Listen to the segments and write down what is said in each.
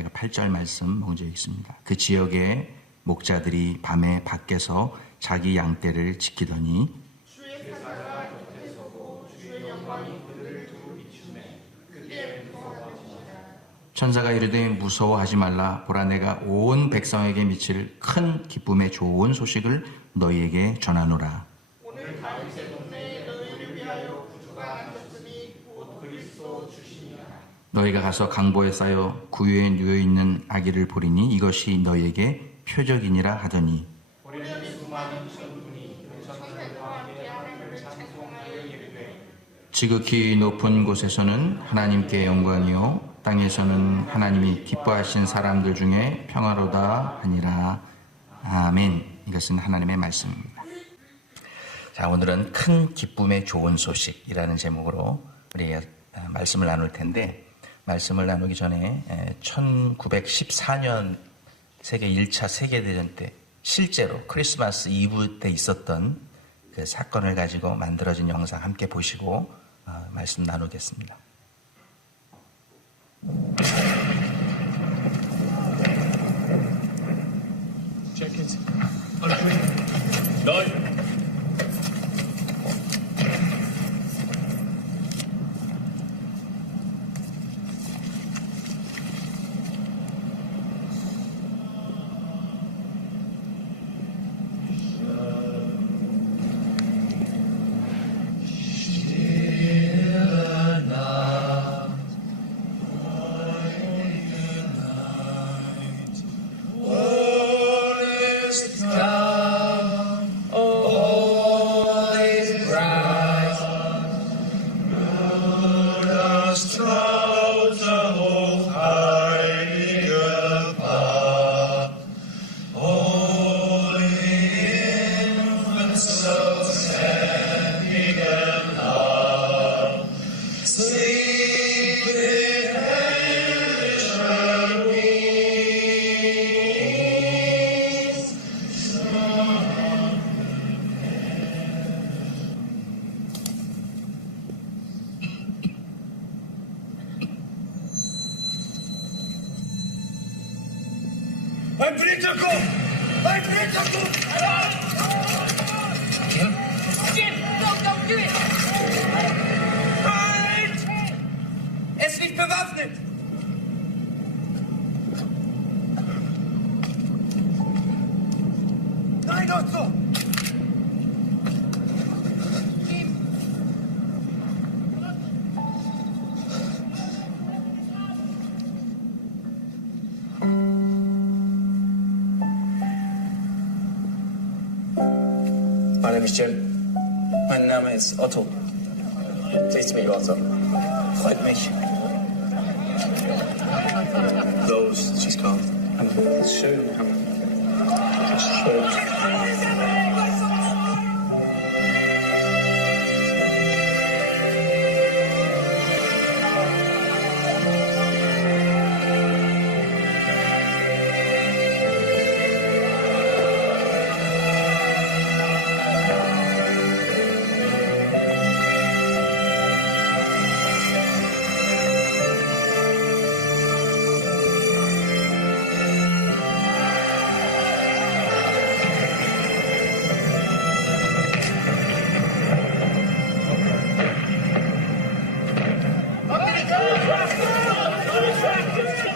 제가 8절 말씀 먼저 읽습니다. 그 지역의 목자들이 밤에 밖에서 자기 양떼를 지키더니 주의 사자가 곁에 서고 주의 영광이 그들을 두루 비추매 그때 무서워하시니라. 천사가 이르되 무서워하지 말라. 보라, 내가 온 백성에게 미칠 큰 기쁨의 좋은 소식을 너희에게 전하노라. 오늘 다윗의 동네에 너희를 위하여 구주가 앉았으니 곧 그리스도 주시니라. 너희가 가서 강보에 쌓여 구유에 누워있는 아기를 보리니 이것이 너희에게 표적이니라 하더니 보려니 수많은 천군이 그 천사들과 함께 하나님을 찬송하여 이르되 지극히 높은 곳에서는 하나님께 영광이요 땅에서는 하나님이 기뻐하신 사람들 중에 평화로다 하니라. 아멘. 이것은 하나님의 말씀입니다. 자, 오늘은 큰 기쁨의 좋은 소식이라는 제목으로 우리 말씀을 나눌 텐데, 말씀을 나누기 전에 1914년 세계 1차 세계대전 때 실제로 크리스마스 이브 때 있었던 그 사건을 가지고 만들어진 영상 함께 보시고 말씀 나누겠습니다. Check it. Nine. Ein Blinkerkopf! Ein Blinkerkopf! Jim, don't do it! Halt! Es liegt bewaffnet! Nein, Otto! My name is Jim. Mein Name ist Otto. Pleased to meet you, Otto. Freut mich. Those, she's called. Schön.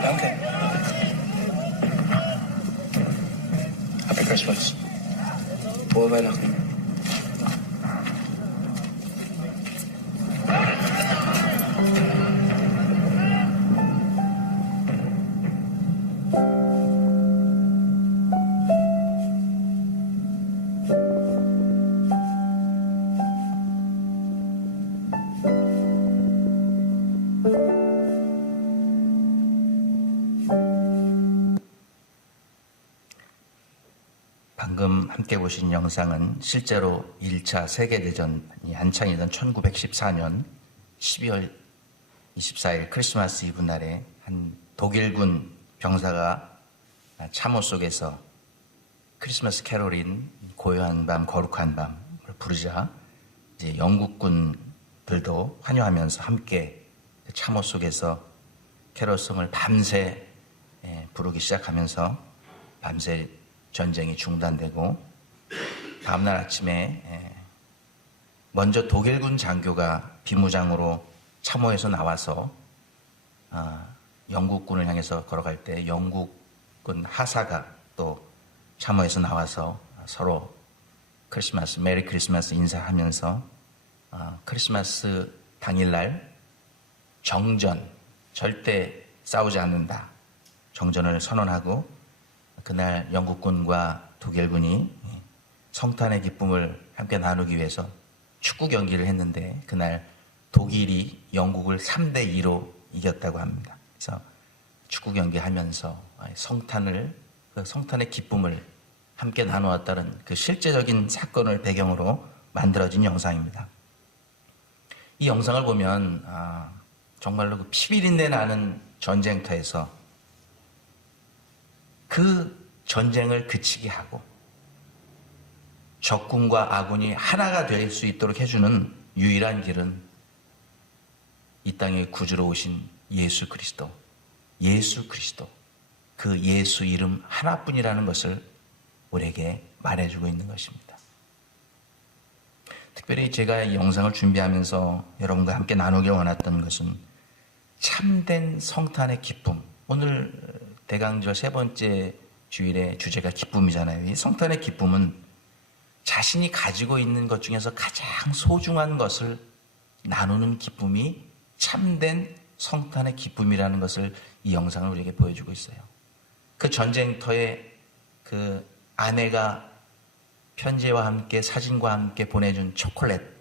Danke. Happy Christmas. Frohe Weihnachten. 방금 함께 보신 영상은 실제로 1차 세계대전이 한창이던 1914년 12월 24일 크리스마스 이브 날에 한 독일군 병사가 참호 속에서 크리스마스 캐롤인 고요한 밤 거룩한 밤을 부르자 이제 영국군들도 환호하면서 함께 참호 속에서 캐롤송을 밤새 부르기 시작하면서 밤새 전쟁이 중단되고 다음날 아침에 먼저 독일군 장교가 비무장으로 참호에서 나와서 영국군을 향해서 걸어갈 때 영국군 하사가 또 참호에서 나와서 서로 크리스마스, 메리 크리스마스 인사하면서 크리스마스 당일날 정전, 절대 싸우지 않는다. 정전을 선언하고 그날 영국군과 독일군이 성탄의 기쁨을 함께 나누기 위해서 축구 경기를 했는데 그날 독일이 영국을 3대2로 이겼다고 합니다. 그래서 축구 경기 하면서 성탄의 기쁨을 함께 나누었다는 그 실제적인 사건을 배경으로 만들어진 영상입니다. 이 영상을 보면 정말로 그 피비린내 나는 전쟁터에서 그 전쟁을 그치게 하고 적군과 아군이 하나가 될 수 있도록 해주는 유일한 길은 이 땅에 구주로 오신 예수 그리스도, 그 예수 이름 하나뿐이라는 것을 우리에게 말해주고 있는 것입니다. 특별히 제가 이 영상을 준비하면서 여러분과 함께 나누길 원했던 것은 참된 성탄의 기쁨. 오늘 대강절 세 번째 주일의 주제가 기쁨이잖아요. 이 성탄의 기쁨은 자신이 가지고 있는 것 중에서 가장 소중한 것을 나누는 기쁨이 참된 성탄의 기쁨이라는 것을 이 영상을 우리에게 보여주고 있어요. 그 전쟁터에 그 아내가 편지와 함께 사진과 함께 보내준 초콜릿을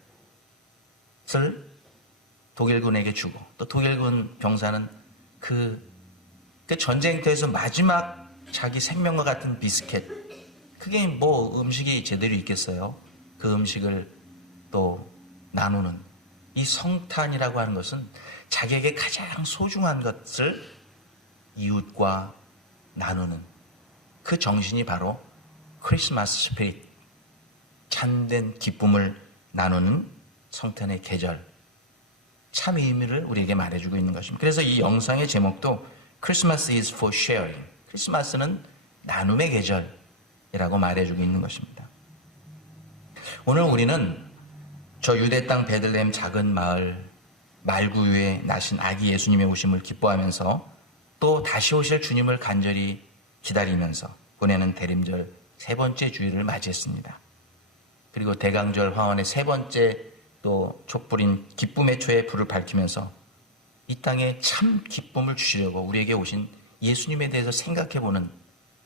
독일군에게 주고 또 독일군 병사는 그 전쟁터에서 마지막 자기 생명과 같은 비스켓, 그게 뭐 음식이 제대로 있겠어요? 그 음식을 또 나누는 이 성탄이라고 하는 것은 자기에게 가장 소중한 것을 이웃과 나누는 그 정신이 바로 크리스마스 스피릿, 참된 기쁨을 나누는 성탄의 계절, 참 의미를 우리에게 말해주고 있는 것입니다. 그래서 이 영상의 제목도 Christmas is for sharing, 크리스마스는 나눔의 계절이라고 말해주고 있는 것입니다. 오늘 우리는 저 유대 땅 베들레헴 작은 마을 말구유에 나신 아기 예수님의 오심을 기뻐하면서 또 다시 오실 주님을 간절히 기다리면서 보내는 대림절 세 번째 주일을 맞이했습니다. 그리고 대강절 화원의 세 번째 또 촛불인 기쁨의 초에 불을 밝히면서 이 땅에 참 기쁨을 주시려고 우리에게 오신 예수님에 대해서 생각해보는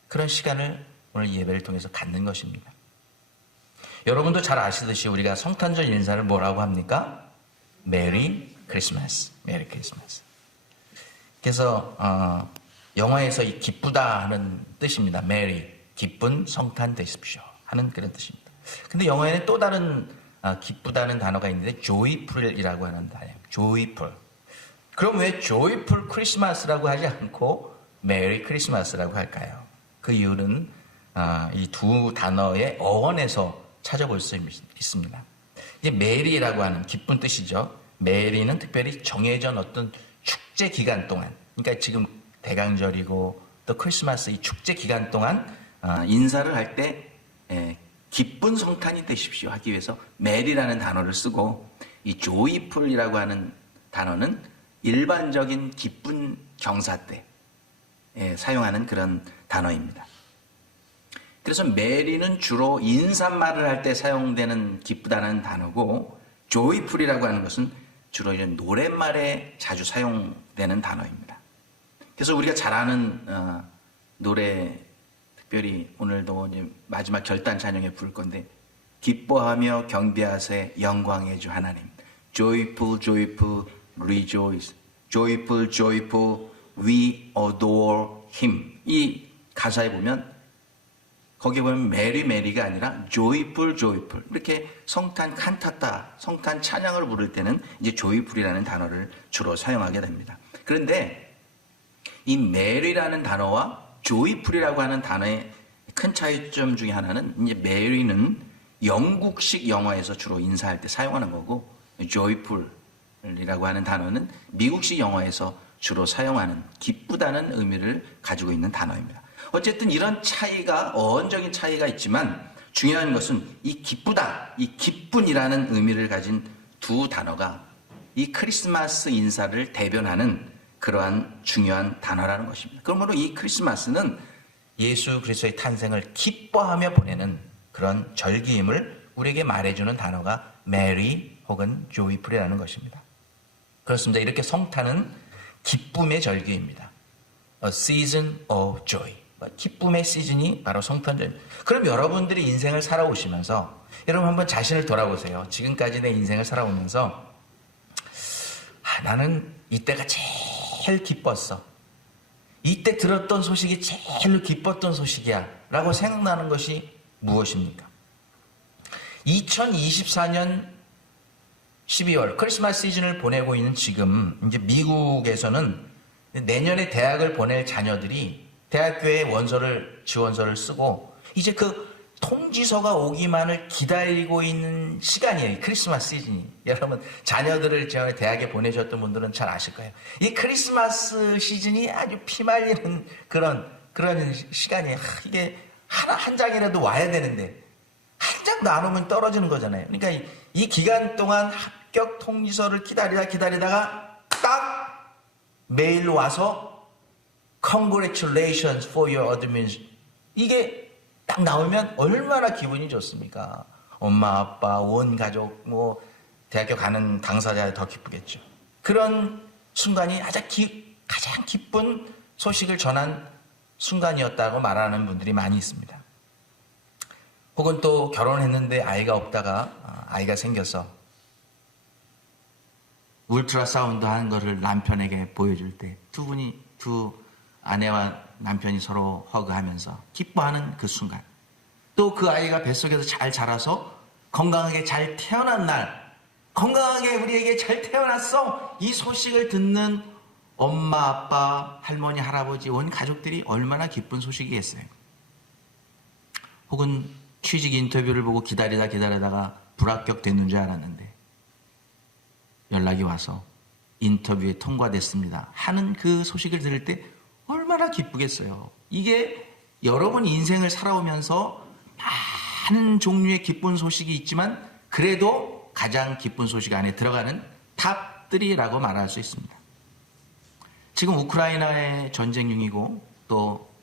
그런 시간을 오늘 예배를 통해서 갖는 것입니다. 여러분도 잘 아시듯이 우리가 성탄절 인사를 뭐라고 합니까? 메리 크리스마스, 메리 크리스마스. 그래서 영어에서 이 기쁘다 하는 뜻입니다. 메리, 기쁜 성탄 되십시오 하는 그런 뜻입니다. 근데 영어에는 또 다른 기쁘다는 단어가 있는데 joyful이라고 하는 단어예요. joyful. 그럼 왜 joyful 크리스마스라고 하지 않고 메리 크리스마스라고 할까요? 그 이유는 이 두 단어의 어원에서 찾아볼 수 있습니다. 이제 메리라고 하는 기쁜 뜻이죠. 메리는 특별히 정해진 어떤 축제 기간 동안, 그러니까 지금 대강절이고 또 크리스마스 이 축제 기간 동안 인사를 할 때 기쁜 성탄이 되십시오 하기 위해서 메리라는 단어를 쓰고, 이 조이풀이라고 하는 단어는 일반적인 기쁜 경사 때 사용하는 그런 단어입니다. 그래서 메리는 주로 인사말을 할 때 사용되는 기쁘다는 단어고, 조이풀이라고 하는 것은 주로 이런 노랫말에 자주 사용되는 단어입니다. 그래서 우리가 잘 아는 노래, 특별히 오늘도 이제 마지막 결단 찬양에 부를 건데, 기뻐하며 경배하세 영광의 주 하나님, joyful, joyful, rejoice, joyful, joyful, we adore him. 이 가사에 보면 거기에 보면 메리 메리가 아니라 joyful, joyful, 이렇게 성탄 칸타타, 성탄 찬양을 부를 때는 이제 joyful이라는 단어를 주로 사용하게 됩니다. 그런데 이 메리라는 단어와 joyful이라고 하는 단어의 큰 차이점 중에 하나는, 이제 메리는 영국식 영어에서 주로 인사할 때 사용하는 거고, joyful이라고 하는 단어는 미국식 영어에서 주로 사용하는 기쁘다는 의미를 가지고 있는 단어입니다. 어쨌든 이런 차이가 어원적인 차이가 있지만 중요한 것은 이 기쁘다, 이 기쁜이라는 의미를 가진 두 단어가 이 크리스마스 인사를 대변하는 그러한 중요한 단어라는 것입니다. 그러므로 이 크리스마스는 예수 그리스도의 탄생을 기뻐하며 보내는 그런 절기임을 우리에게 말해주는 단어가 메리 혹은 조이풀이라는 것입니다. 그렇습니다. 이렇게 성탄은 기쁨의 절기입니다. A season of joy. 기쁨의 시즌이 바로 성탄절입니다. 그럼 여러분들이 인생을 살아오시면서 여러분 한번 자신을 돌아보세요. 지금까지 내 인생을 살아오면서 나는 이때가 제일 기뻤어. 이때 들었던 소식이 제일 기뻤던 소식이야 라고 생각나는 것이 무엇입니까? 2024년 12월 크리스마스 시즌을 보내고 있는 지금 이제 미국에서는 내년에 대학을 보낼 자녀들이 대학교에 지원서를 쓰고 이제 그 통지서가 오기만을 기다리고 있는 시간이에요. 크리스마스 시즌이. 여러분 자녀들을 대학에 보내셨던 분들은 잘 아실 거예요. 이 크리스마스 시즌이 아주 피말리는 그런 시간이에요. 이게 한 장이라도 와야 되는데 한 장도 안 오면 떨어지는 거잖아요. 그러니까 이 기간 동안 합격 통지서를 기다리다가 딱 메일로 와서 Congratulations for your admission. 이게 딱 나오면 얼마나 기분이 좋습니까? 엄마, 아빠, 온 가족, 대학교 가는 당사자 더 기쁘겠죠. 그런 순간이 가장 기쁜 소식을 전한 순간이었다고 말하는 분들이 많이 있습니다. 혹은 또 결혼했는데 아이가 없다가 아이가 생겨서 울트라사운드 하는 거를 남편에게 보여줄 때 두 아내와 남편이 서로 허그하면서 기뻐하는 그 순간, 또 그 아이가 뱃속에서 잘 자라서 건강하게 잘 태어난 날, 건강하게 우리에게 잘 태어났어, 이 소식을 듣는 엄마, 아빠, 할머니, 할아버지, 온 가족들이 얼마나 기쁜 소식이겠어요. 혹은 취직 인터뷰를 보고 기다리다가 불합격됐는 줄 알았는데 연락이 와서 인터뷰에 통과됐습니다 하는 그 소식을 들을 때 얼마나 기쁘겠어요. 이게 여러분 인생을 살아오면서 많은 종류의 기쁜 소식이 있지만 그래도 가장 기쁜 소식 안에 들어가는 탑3라고 말할 수 있습니다. 지금 우크라이나의 전쟁 중이고 또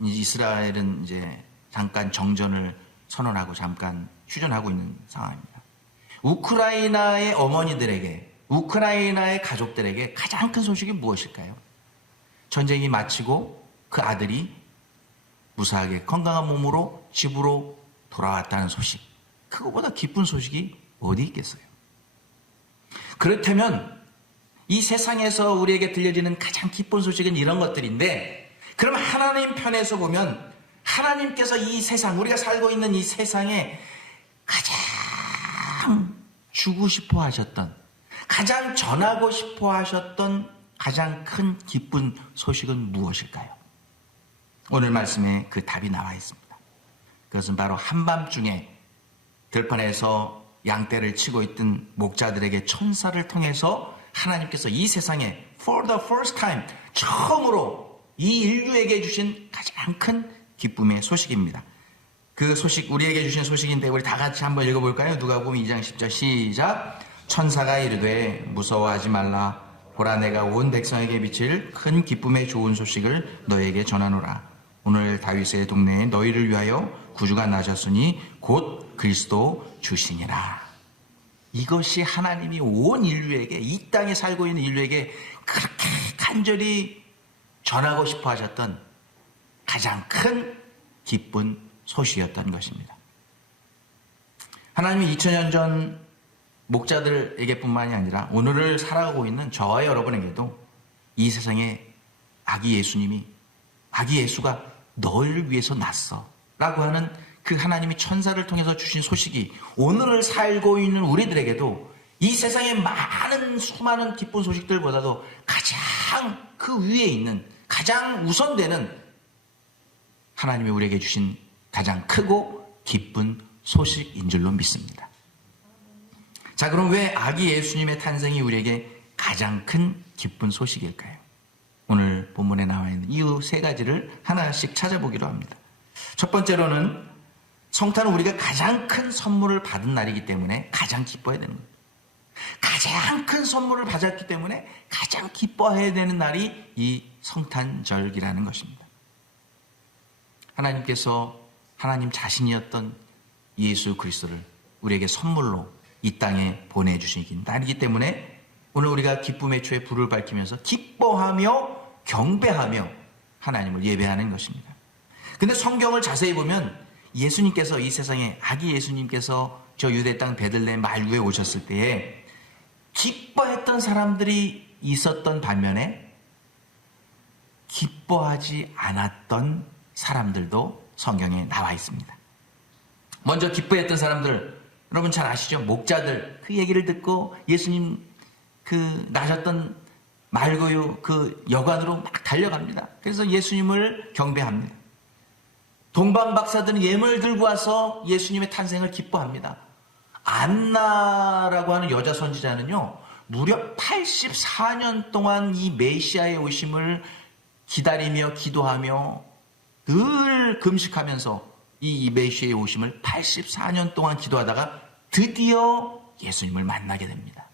이스라엘은 이제 잠깐 정전을 선언하고 잠깐 휴전하고 있는 상황입니다. 우크라이나의 어머니들에게, 우크라이나의 가족들에게 가장 큰 소식이 무엇일까요? 전쟁이 마치고 그 아들이 무사하게 건강한 몸으로 집으로 돌아왔다는 소식. 그거보다 기쁜 소식이 어디 있겠어요? 그렇다면 이 세상에서 우리에게 들려지는 가장 기쁜 소식은 이런 것들인데, 그럼 하나님 편에서 보면 하나님께서 이 세상, 우리가 살고 있는 이 세상에 가장 주고 싶어 하셨던, 가장 전하고 싶어 하셨던 가장 큰 기쁜 소식은 무엇일까요? 오늘 말씀에 그 답이 나와 있습니다. 그것은 바로 한밤중에 들판에서 양떼를 치고 있던 목자들에게 천사를 통해서 하나님께서 이 세상에 for the first time 처음으로 이 인류에게 주신 가장 큰 기쁨의 소식입니다. 그 소식, 우리에게 주신 소식인데 우리 다 같이 한번 읽어볼까요? 누가복음 2장 10절 시작. 천사가 이르되 무서워하지 말라. 보라 내가 온 백성에게 비칠 큰 기쁨의 좋은 소식을 너에게 전하노라. 오늘 다윗의 동네에 너희를 위하여 구주가 나셨으니 곧 그리스도 주시니라. 이것이 하나님이 온 인류에게, 이 땅에 살고 있는 인류에게 그렇게 간절히 전하고 싶어 하셨던 가장 큰 기쁜 소식이었던 것입니다. 하나님이 2000년 전 목자들에게뿐만이 아니라 오늘을 살아가고 있는 저와 여러분에게도 이 세상에 아기 예수님이, 아기 예수가 너희를 위해서 났어 라고 하는 그 하나님이 천사를 통해서 주신 소식이 오늘을 살고 있는 우리들에게도 이 세상의 많은 수많은 기쁜 소식들보다도 가장 그 위에 있는, 가장 우선되는 하나님이 우리에게 주신 가장 크고 기쁜 소식인 줄로 믿습니다. 자, 그럼 왜 아기 예수님의 탄생이 우리에게 가장 큰 기쁜 소식일까요? 오늘 본문에 나와 있는 이유 세 가지를 하나씩 찾아보기로 합니다. 첫 번째로는 성탄은 우리가 가장 큰 선물을 받은 날이기 때문에 가장 기뻐해야 되는 거예요. 가장 큰 선물을 받았기 때문에 가장 기뻐해야 되는 날이 이 성탄절이라는 것입니다. 하나님께서 하나님 자신이었던 예수 그리스도를 우리에게 선물로 이 땅에 보내주신 날이기 때문에 오늘 우리가 기쁨의 초에 불을 밝히면서 기뻐하며 경배하며 하나님을 예배하는 것입니다. 근데 성경을 자세히 보면 예수님께서 이 세상에 아기 예수님께서 저 유대 땅 베들레헴 말구에 오셨을 때에 기뻐했던 사람들이 있었던 반면에 기뻐하지 않았던 사람들도 성경에 나와 있습니다. 먼저 기뻐했던 사람들, 여러분 잘 아시죠? 목자들 그 얘기를 듣고 예수님 그 나셨던 말구유 그 여관으로 막 달려갑니다. 그래서 예수님을 경배합니다. 동방 박사들은 예물을 들고 와서 예수님의 탄생을 기뻐합니다. 안나라고 하는 여자 선지자는요, 무려 84년 동안 이 메시아의 오심을 기다리며 기도하며 늘 금식하면서 이 메시아의 오심을 84년 동안 기도하다가 드디어 예수님을 만나게 됩니다.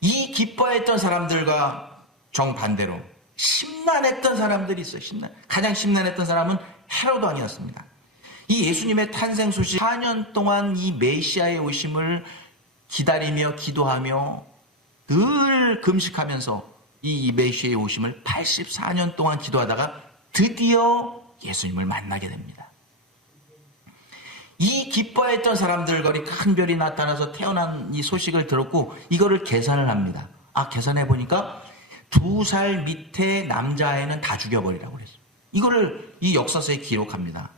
이 기뻐했던 사람들과 정반대로 심란했던 사람들이 있어요. 가장 심란했던 사람은 헤롯 왕이었습니다. 이 예수님의 탄생 소식 4년 동안 이 메시아의 오심을 기다리며 기도하며 늘 금식하면서 이 메시아의 오심을 84년 동안 기도하다가 드디어 예수님을 만나게 됩니다. 이 기뻐했던 사람들과 큰 별이 나타나서 태어난 이 소식을 들었고 이거를 계산을 합니다. 계산해 보니까 2살 밑에 남자아이는 다 죽여버리라고 그랬어요. 이거를 이 역사서에 기록합니다.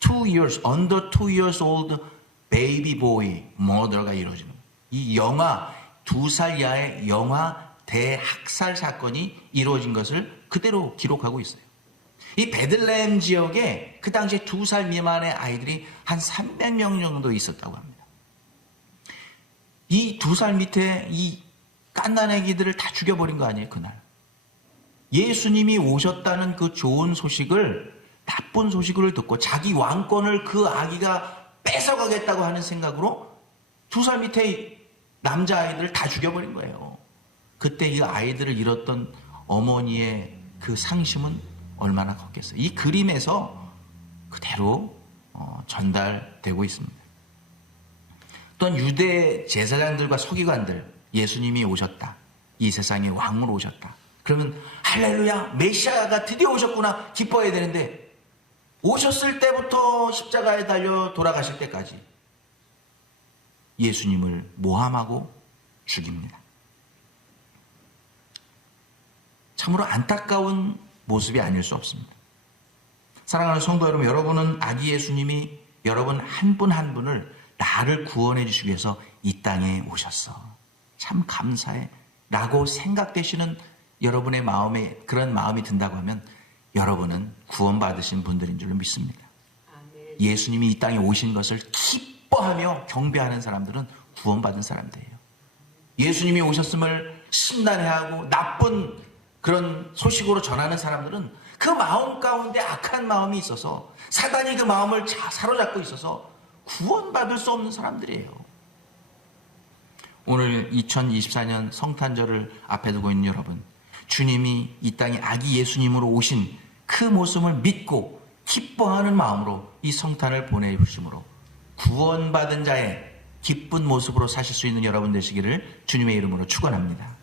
2 years, under 2 years old baby boy murder가 이루어지는 이 영아 2살 이하의 영아 대학살 사건이 이루어진 것을 그대로 기록하고 있어요. 이 베들레헴 지역에 그 당시에 2살 미만의 아이들이 한 300명 정도 있었다고 합니다. 이 2살 밑에 이 깐난애기들을 다 죽여버린 거 아니에요, 그날. 예수님이 오셨다는 그 좋은 소식을, 나쁜 소식을 듣고 자기 왕권을 그 아기가 뺏어가겠다고 하는 생각으로 2살 밑에 남자아이들을 다 죽여버린 거예요. 그때 이 아이들을 잃었던 어머니의 그 상심은 얼마나 컸겠어요. 이 그림에서 그대로 전달되고 있습니다. 또한 유대 제사장들과 서기관들, 예수님이 오셨다. 이 세상에 왕으로 오셨다. 그러면 할렐루야, 메시아가 드디어 오셨구나 기뻐해야 되는데 오셨을 때부터 십자가에 달려 돌아가실 때까지 예수님을 모함하고 죽입니다. 참으로 안타까운 모습이 아닐 수 없습니다. 사랑하는 성도 여러분, 여러분은 아기 예수님이 여러분 한 분 한 분을 나를 구원해 주시기 위해서 이 땅에 오셨어. 참 감사해 라고 생각되시는 여러분의 마음에 그런 마음이 든다고 하면 여러분은 구원받으신 분들인 줄로 믿습니다. 예수님이 이 땅에 오신 것을 기뻐하며 경배하는 사람들은 구원받은 사람들이에요. 예수님이 오셨음을 심란해하고 나쁜 그런 소식으로 전하는 사람들은 그 마음 가운데 악한 마음이 있어서 사단이 그 마음을 사로잡고 있어서 구원받을 수 없는 사람들이에요. 오늘 2024년 성탄절을 앞에 두고 있는 여러분, 주님이 이 땅에 아기 예수님으로 오신 그 모습을 믿고 기뻐하는 마음으로 이 성탄을 보내주심으로 구원받은 자의 기쁜 모습으로 사실 수 있는 여러분 되시기를 주님의 이름으로 축원합니다.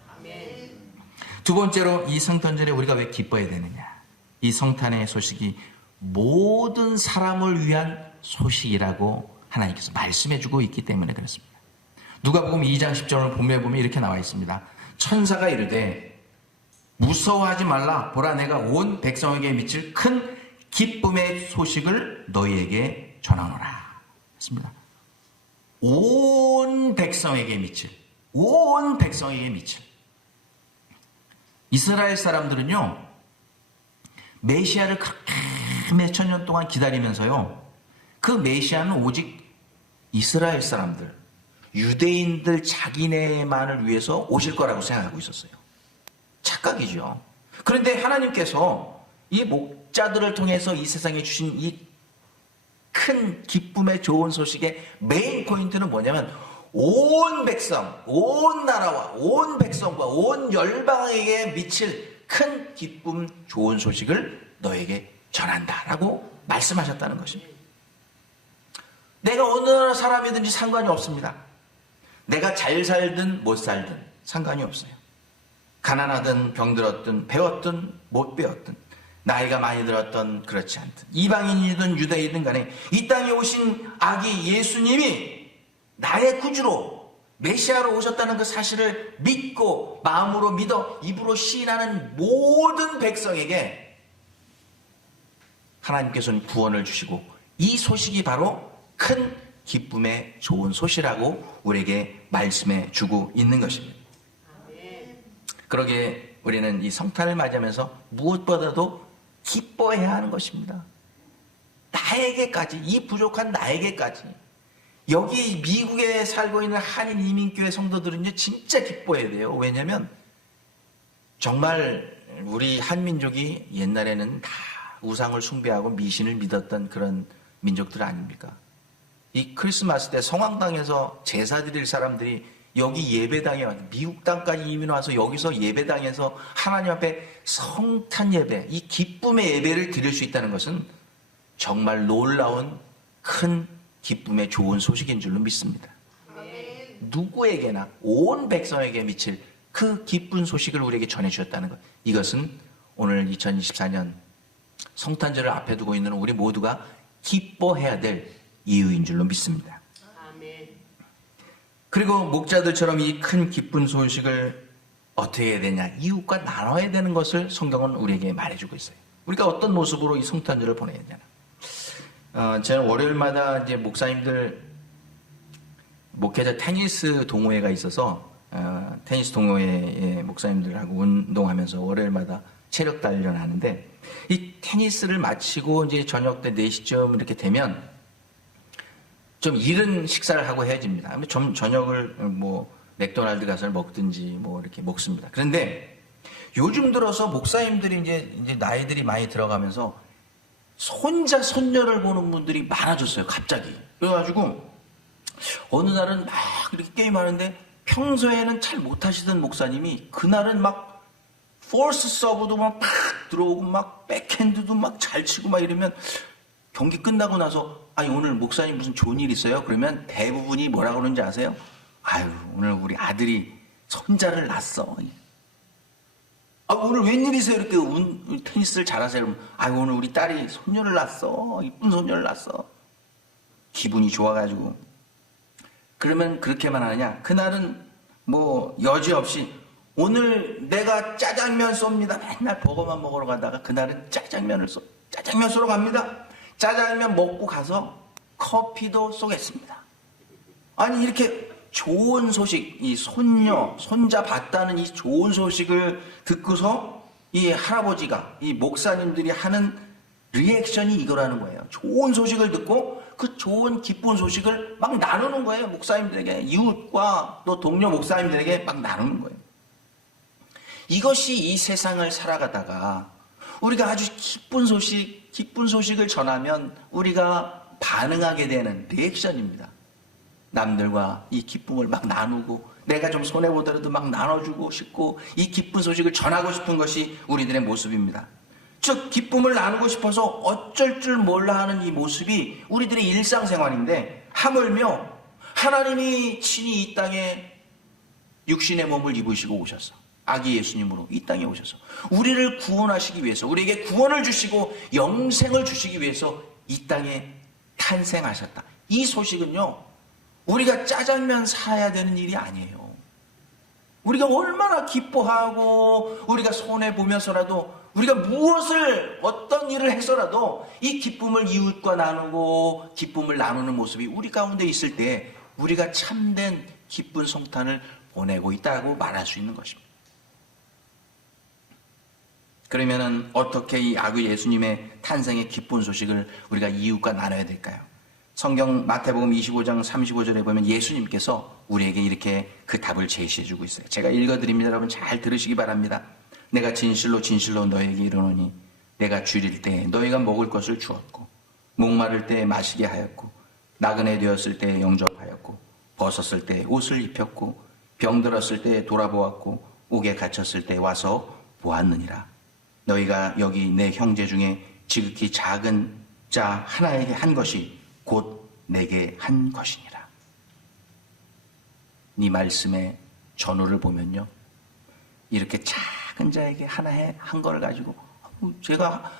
두 번째로 이 성탄절에 우리가 왜 기뻐해야 되느냐? 이 성탄의 소식이 모든 사람을 위한 소식이라고 하나님께서 말씀해주고 있기 때문에 그렇습니다. 누가복음 2장 10절을 보면 이렇게 나와 있습니다. 천사가 이르되 무서워하지 말라. 보라, 내가 온 백성에게 미칠 큰 기쁨의 소식을 너희에게 전하노라. 그렇습니다. 온 백성에게 미칠, 온 백성에게 미칠. 이스라엘 사람들은요, 메시아를 그렇게 몇천 년 동안 기다리면서요, 그 메시아는 오직 이스라엘 사람들, 유대인들 자기네만을 위해서 오실 거라고 생각하고 있었어요. 착각이죠. 그런데 하나님께서 이 목자들을 통해서 이 세상에 주신 이 큰 기쁨의 좋은 소식의 메인 포인트는 뭐냐면 온 백성, 온 나라와 온 백성과 온 열방에게 미칠 큰 기쁨 좋은 소식을 너에게 전한다라고 말씀하셨다는 것입니다. 내가 어느 나라 사람이든지 상관이 없습니다. 내가 잘 살든 못 살든 상관이 없어요. 가난하든 병들었든 배웠든 못 배웠든 나이가 많이 들었던 그렇지 않든 이방인이든 유대인이든 간에 이 땅에 오신 아기 예수님이 나의 구주로 메시아로 오셨다는 그 사실을 믿고 마음으로 믿어 입으로 시인하는 모든 백성에게 하나님께서는 구원을 주시고 이 소식이 바로 큰 기쁨의 좋은 소식이라고 우리에게 말씀해 주고 있는 것입니다. 그러기에 우리는 이 성탄을 맞이하면서 무엇보다도 기뻐해야 하는 것입니다. 나에게까지, 이 부족한 나에게까지. 여기 미국에 살고 있는 한인 이민교회 성도들은요 진짜 기뻐해야 돼요. 왜냐하면 정말 우리 한민족이 옛날에는 다 우상을 숭배하고 미신을 믿었던 그런 민족들 아닙니까? 이 크리스마스 때 성황당에서 제사 드릴 사람들이 여기 예배당에 와서 미국 땅까지 이민 와서 여기서 예배당에서 하나님 앞에 성탄 예배, 이 기쁨의 예배를 드릴 수 있다는 것은 정말 놀라운 큰 기쁨의 좋은 소식인 줄로 믿습니다. 누구에게나 온 백성에게 미칠 그 기쁜 소식을 우리에게 전해주셨다는 것. 이것은 오늘 2024년 성탄절을 앞에 두고 있는 우리 모두가 기뻐해야 될 이유인 줄로 믿습니다. 그리고 목자들처럼 이 큰 기쁜 소식을 어떻게 해야 되냐? 이웃과 나눠야 되는 것을 성경은 우리에게 말해주고 있어요. 우리가 어떤 모습으로 이 성탄절을 보내야 되나? 저는 월요일마다 이제 목사님들 목회자 테니스 동호회가 있어서 테니스 동호회 목사님들하고 운동하면서 월요일마다 체력 단련을 하는데 이 테니스를 마치고 이제 저녁 때 4시쯤 이렇게 되면 좀 이른 식사를 하고 헤어집니다. 저녁을 뭐 맥도날드 가서 먹든지 뭐 이렇게 먹습니다. 그런데 요즘 들어서 목사님들이 이제 나이들이 많이 들어가면서 손자 손녀를 보는 분들이 많아졌어요. 갑자기. 그래가지고 어느 날은 막 이렇게 게임하는데 평소에는 잘 못하시던 목사님이 그날은 막 포스 서브도 막 팍 들어오고 막 백핸드도 막 잘 치고 막 이러면 경기 끝나고 나서 아니 오늘 목사님 무슨 좋은 일 있어요? 그러면 대부분이 뭐라 그러는지 아세요? 아유 오늘 우리 아들이 손자를 낳았어. 아 오늘 웬일이세요? 이렇게 테니스를 잘하세요? 그러면 아유 오늘 우리 딸이 손녀를 낳았어. 이쁜 손녀를 낳았어. 기분이 좋아가지고 그러면 그렇게만 하느냐? 그날은 뭐 여지없이 오늘 내가 짜장면 쏩니다. 맨날 버거만 먹으러 가다가 그날은 짜장면 쏘러 갑니다. 짜장면 먹고 가서 커피도 쏘겠습니다. 아니 이렇게 좋은 소식, 이 손자 봤다는 이 좋은 소식을 듣고서 이 할아버지가, 이 목사님들이 하는 리액션이 이거라는 거예요. 좋은 소식을 듣고 그 좋은 기쁜 소식을 막 나누는 거예요. 목사님들에게, 이웃과 또 동료 목사님들에게 막 나누는 거예요. 이것이 이 세상을 살아가다가 우리가 아주 기쁜 소식을 전하면 우리가 반응하게 되는 리액션입니다. 남들과 이 기쁨을 막 나누고 내가 좀 손해보더라도 막 나눠주고 싶고 이 기쁜 소식을 전하고 싶은 것이 우리들의 모습입니다. 즉 기쁨을 나누고 싶어서 어쩔 줄 몰라 하는 이 모습이 우리들의 일상생활인데 하물며 하나님이 친히 이 땅에 육신의 몸을 입으시고 오셔서 아기 예수님으로 이 땅에 오셔서 우리를 구원하시기 위해서 우리에게 구원을 주시고 영생을 주시기 위해서 이 땅에 탄생하셨다. 이 소식은요 우리가 짜장면 사야 되는 일이 아니에요. 우리가 얼마나 기뻐하고 우리가 손해보면서라도 우리가 무엇을 어떤 일을 해서라도 이 기쁨을 이웃과 나누고 기쁨을 나누는 모습이 우리 가운데 있을 때 우리가 참된 기쁜 성탄을 보내고 있다고 말할 수 있는 것입니다. 그러면은 어떻게 이 아기 예수님의 탄생의 기쁜 소식을 우리가 이웃과 나눠야 될까요? 성경 마태복음 25장 35절에 보면 예수님께서 우리에게 이렇게 그 답을 제시해 주고 있어요. 제가 읽어드립니다. 여러분 잘 들으시기 바랍니다. 내가 진실로 진실로 너에게 이르노니 내가 줄일 때 너희가 먹을 것을 주었고 목마를 때 마시게 하였고 나그네 되었을 때 영접하였고 벗었을 때 옷을 입혔고 병들었을 때 돌아보았고 옥에 갇혔을 때 와서 보았느니라. 너희가 여기 내 형제 중에 지극히 작은 자 하나에게 한 것이 곧 내게 한 것이니라. 이 말씀의 전후를 보면요, 이렇게 작은 자에게 하나에 한 거를 가지고 제가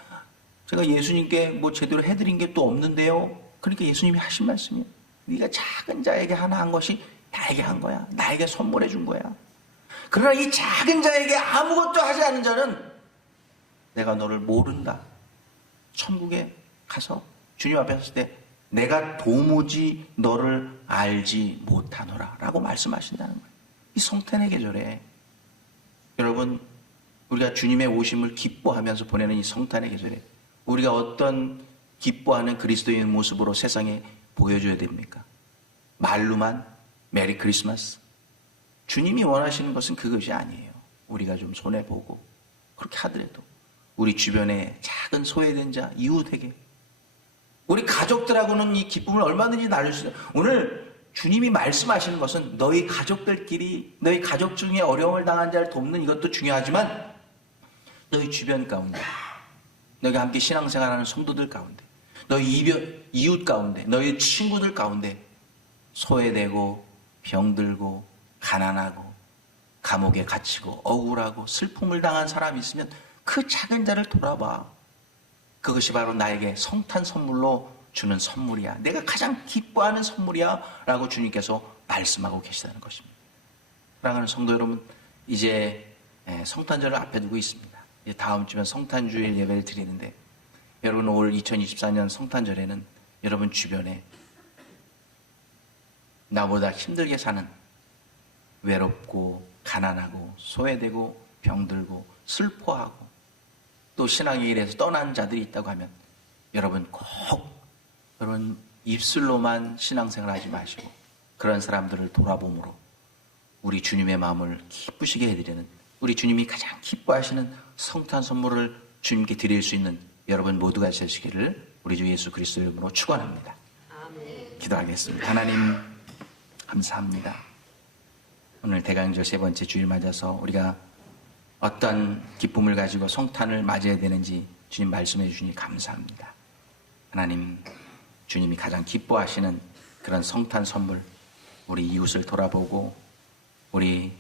예수님께 뭐 제대로 해드린 게 또 없는데요. 그러니까 예수님이 하신 말씀이에요. 네가 작은 자에게 하나 한 것이 나에게 한 거야. 나에게 선물해 준 거야. 그러나 이 작은 자에게 아무것도 하지 않은 자는 내가 너를 모른다. 천국에 가서 주님 앞에 섰을 때 내가 도무지 너를 알지 못하노라 라고 말씀하신다는 거예요. 이 성탄의 계절에 여러분, 우리가 주님의 오심을 기뻐하면서 보내는 이 성탄의 계절에 우리가 어떤 기뻐하는 그리스도인의 모습으로 세상에 보여줘야 됩니까? 말로만 메리 크리스마스. 주님이 원하시는 것은 그것이 아니에요. 우리가 좀 손해보고 그렇게 하더라도 우리 주변에 작은 소외된 자, 이웃에게 우리 가족들하고는 이 기쁨을 얼마든지 나눌 수 있어요. 오늘 주님이 말씀하시는 것은 너희 가족들끼리 너희 가족 중에 어려움을 당한 자를 돕는 이것도 중요하지만 너희 주변 가운데 너희가 함께 신앙생활하는 성도들 가운데 너희 이웃 가운데 너희 친구들 가운데 소외되고 병들고 가난하고 감옥에 갇히고 억울하고 슬픔을 당한 사람이 있으면 그 작은 자를 돌아봐. 그것이 바로 나에게 성탄 선물로 주는 선물이야. 내가 가장 기뻐하는 선물이야 라고 주님께서 말씀하고 계시다는 것입니다. 사랑하는 성도 여러분, 이제 성탄절을 앞에 두고 있습니다. 이제 다음 주면 성탄주일 예배를 드리는데 여러분 올 2024년 성탄절에는 여러분 주변에 나보다 힘들게 사는 외롭고 가난하고 소외되고 병들고 슬퍼하고 또 신앙의 길에서 떠난 자들이 있다고 하면 여러분 여러분 입술로만 신앙생활 하지 마시고 그런 사람들을 돌아봄으로 우리 주님의 마음을 기쁘시게 해드리는 우리 주님이 가장 기뻐하시는 성탄 선물을 주님께 드릴 수 있는 여러분 모두가 되시기를 우리 주 예수 그리스도의 이름으로 축원합니다. 기도하겠습니다. 하나님 감사합니다. 오늘 대강절 세 번째 주일 맞아서 우리가 어떤 기쁨을 가지고 성탄을 맞이해야 되는지 주님 말씀해 주시니 감사합니다. 하나님, 주님이 가장 기뻐하시는 그런 성탄 선물, 우리 이웃을 돌아보고 우리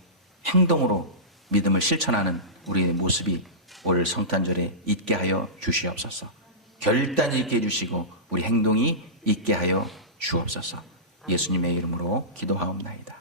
행동으로 믿음을 실천하는 우리의 모습이 올 성탄절에 있게 하여 주시옵소서. 결단이 있게 해주시고 우리 행동이 있게 하여 주옵소서. 예수님의 이름으로 기도하옵나이다.